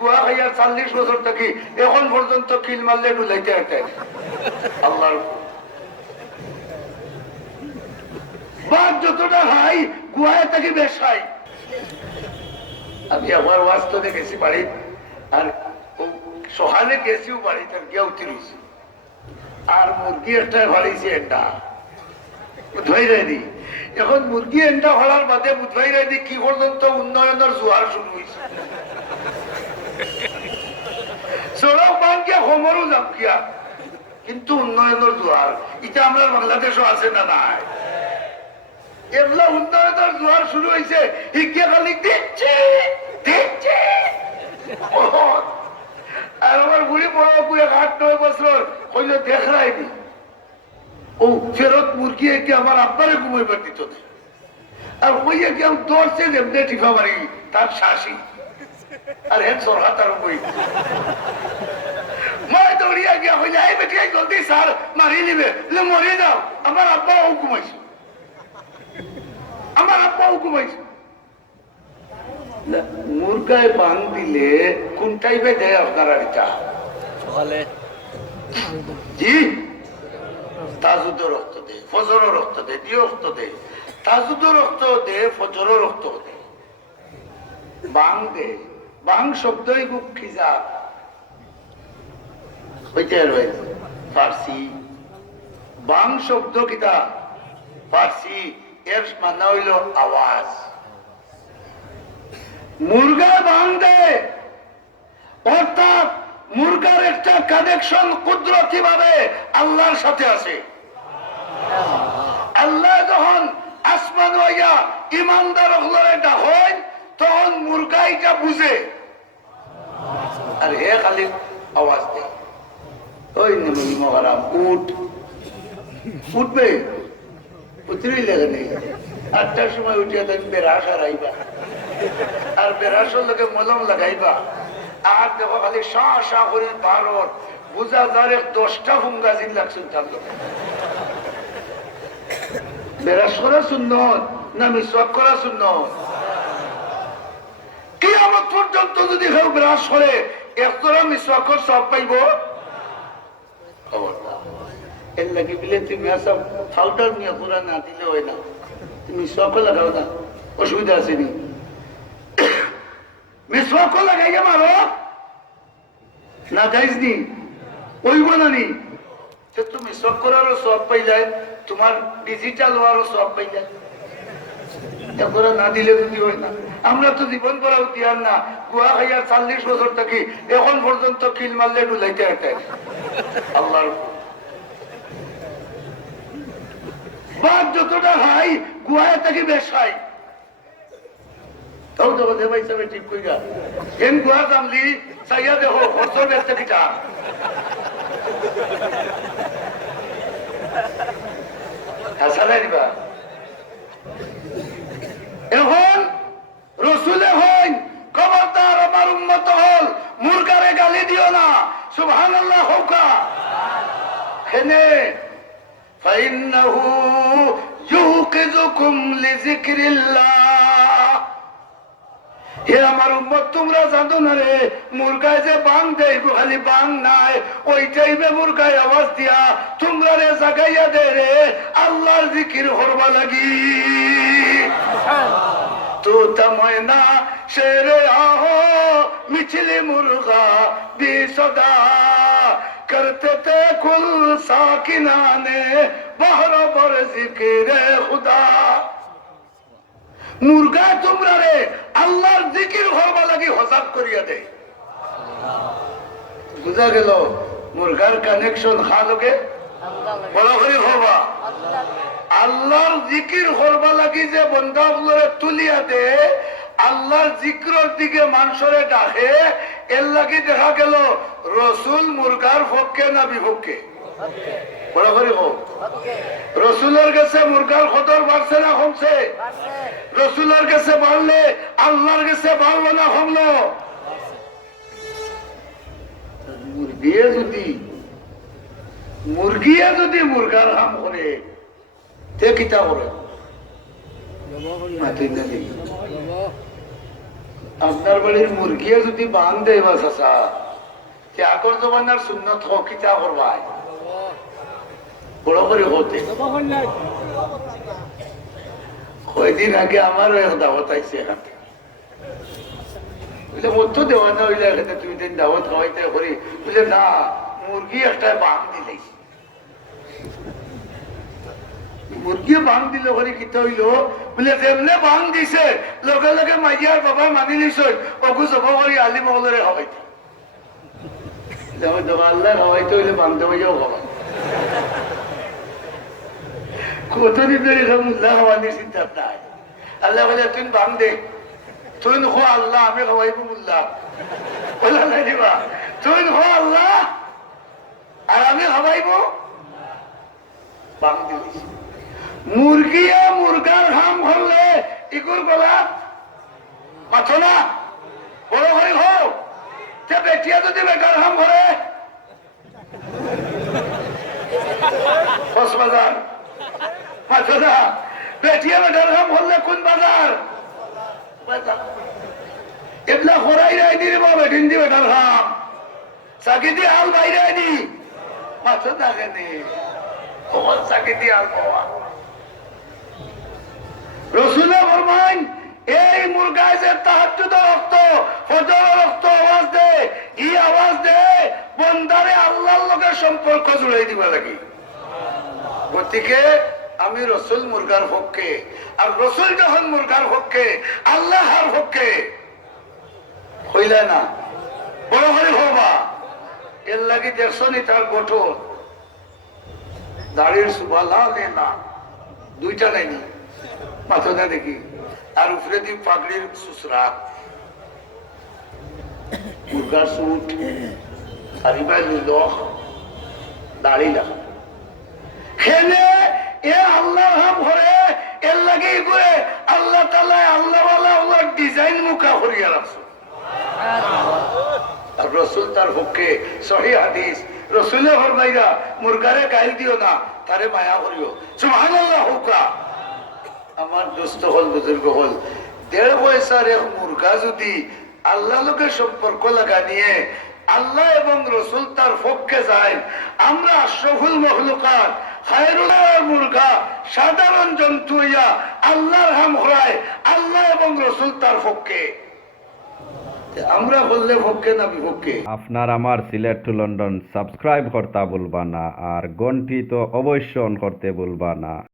গুয়া খাইয়ার চল্লিশ বছর থেকে এখন পর্যন্ত কিল মারলে ডুলাইতে একটা আল্লাহর মুরগি এখন মুরগি এন্ডা হলার বাদে বুধবাই দি কি পর্যন্ত উন্নয়নের জোয়ার শুরু হয়েছে হোমরও যাম কিয়া। কিন্তু উন্নয়নের জোয়ার এটা আমরা বাংলাদেশও আছে না নাই? এগুলা উন্নয়নের জোয়ার শুরু হয়েছে ইকে খালি দেখছে দেখছে। আর আমার বুড়ি বড় বুড়ি আট, নয় বছর হইলে দেখলাইনি ও ফেরত মুরগি একে আমার আব্বারে ঘুমাইবার দিত। আর একে আমি দৌড়ছে যেমনি টিফা মারি, তার শাসি। আর হেন সরহা তার বই। গিয়া হইলে এই বেটি এই জলদি স্যার মারি নিবে। মরে যাও আমার আব্বা ও ঘুমাইছে আমার আব্বা ও ঘুমাইছে মুরগায় বাং দিলে কোন টাইপে দেয় আপনারা এটা? সকালে জি? তাজুদও রক্ত দে ফজরও রক্ত দে দিও রক্ত দে। তাজুদও রক্ত দে ফজরও রক্ত দে। বাং দে। বাং শব্দই খুব খিজা। হইতে রয়েছে ফার্সি বাং শব্দ কিতা ফার্সি এর মানে হইল আওয়াজ। মুরগা বাং অর্থাৎ মুরগার একটা কানেকশন কুদরতি ভাবে আল্লাহর সাথে আছে। আল্লাহ যখন আসমান হইয়া ইমানদার হলরে ডাকেন তখন মুরগা এটা বুঝে। আর হে খালি আওয়াজ দেয় ওই নেমনি মহারাম উঠ। উঠবে উতরি লেগে নেই। আটটার সময় উঠিয়া তুমি বেড়াস আর আইবা। আর বেড়াসের লোকে মলম লাগাইবা। আর দেখো খালি শাহ শাহ করে বারর বুঝা যার দশটা ফুঙ্গা জিন তার লোকে বেড়াস করা সুন্নত, না মিসওয়াক করা সুন্নত? কি আমার পর্যন্ত যদি কেউ বিরাজ করে একতরা মিসওয়াকর সব পাইব? খবরদার এর লাগি বিলে তুমি সব ফাউটার নিয়ে পুরা না দিলে হয় না। তুমি সকল লাগাও না, অসুবিধা আছে নি। মিসওয়াকও লাগাইয়া মারো। না যাইস নি ওইব তুমি সব করারও সব পাইলাই তোমার ডিজিটাল হওয়ারও সব পাইলাই এরপরে না দিলে যদি হয় না। আমরা তো জীবন করা উঠিয়ার না। গুয়া খাইয়ার চল্লিশ বছর থাকি, এখন পর্যন্ত কিল মারলে ডুলাইতে একটা আল্লাহর বাদ যতটা হাই গুয়ায় থাকি বেশ হাই তাও এখন রসুলে হইন খবরদার আমার উন্মত হল মুরগারে গালি দিও না সুবহান আল্লাহ হৌকা হেনে فإنه يوقظكم لذكر الله হে আমার উম্মত, তোমরা জানো না রে, মুরগায় যে বাং দেয় খালি বাং নাই, ওইটাই বে মুরগায় আওয়াজ দিয়া তোমরা রে জাগাইয়া দে রে, আল্লাহর জিকির হরবা লাগি। তো ময়না, শেরে আহো, মিছিলে মুরগা বি সদা। করতে তে কুল সাকিনানে বহরবর জিকির খুদা। মুরগা তোমরা রে আল্লাহর জিকির হরবা লাগি হসাব করিয়া দে বুঝা গেল? মুরগার কানেকশন খালোকে বড় করে হবা। আল্লাহর জিকির হরবা লাগি যে বন্ধাগুলোরে তুলিয়া দে আল্লাহর জিক্রর দিকে মানুষরে ডাকে এর লাগি দেখা গেল রসুল মুরগার পক্ষে না বিপক্ষে? রসুলের কাছে মুরগার বাড়ছে না কমছে? রসুলের কাছে বাড়লে আল্লাহর কাছে না কমলো? মুরগিয়ে যদি মুরগিয়ে যদি মুরগার হাম করে, তে কিতা করে। আপনার বাড়ির মুরগিয়ে যদি বান দেয় বা চাচা তে আগর জমানার সুন্নত হোক কিতা করবাই? বড় হতে কয়দিন আগে আমারও এক দাওয়াত বাং দিল বলে যেমনে বাং দিছে, লগে লগে মাইয়ার বাবা মানি লিছ অগু জব করে আলি মহলরে হবাইতে আল্লাহ হবাইতে হইলে বাং দেওয়া যাও হবা কতদিন ধরে সব উল্লাহ হওয়ার চিন্তা নাই আল্লাহ বলে, তুই বাং দে। তুই হো আল্লাহ, আমি হবাইব মুল্লাহ বলে নাই দিবা তুই হো আল্লাহ আমি হবাইব বাং দিলিস মুরগিয়া মুরগার হাম হলে ইকুর গলা মাথো না। বড় বেটিয়া যদি বেকার হাম করে কস মাথো না এই মুরগায় যে তাহাজ্জুদ রক্ত, ফজর রক্ত আওয়াজ দে, ই আওয়াজ দে, বন্দারে আল্লাহর লোকের সম্পর্ক জুড়াই দিবা লাগি। গতিকে আমি রসুল মুরগার পক্ষে আর রসুল যখন মুরগার পক্ষে আল্লাহর পক্ষে হইলে না, বড় হয়ে হবা। এর লাগি দেখছ নি তার গঠন। দাড়ির সুবালা না, দুইটা নেই মাথা দেখি। আর উপরে দিন পাগড়ির সুসরা। মুরগার সুট হারিবাই লুল দাড়ি না। খেলে এ আল্লাহ ভরে এর লাগে করে আল্লাহ তালা আল্লাহ আল্লাহ ডিজাইন মুখা করিয়া রাখছো। আর রসুল তার পক্ষে সহি হাদিস রসুলে ফরমাইরা মুরগারে গাইল দিও না তারে মায়া করিও। হুকা। আমার দুস্থ হল বুজুর্গ হল দেড় পয়সার এক মুরগা যদি আল্লাহ লোকের সম্পর্ক লাগা নিয়ে আল্লাহ এবং রসুল তার পক্ষে যায় আমরা আশরফুল মহলুকাত খায়রুল্লাহ সাধারণ জন্তু হইয়া আল্লাহর হাম হরায়, আল্লাহ এবং রসুল তার পক্ষে আমরা বললে পক্ষে না বিপক্ষে আপনার আমার সিলেট টু লন্ডন সাবস্ক্রাইব করতে বলবা না, আর ঘন্টি তো অবশ্য অন করতে বলবা না।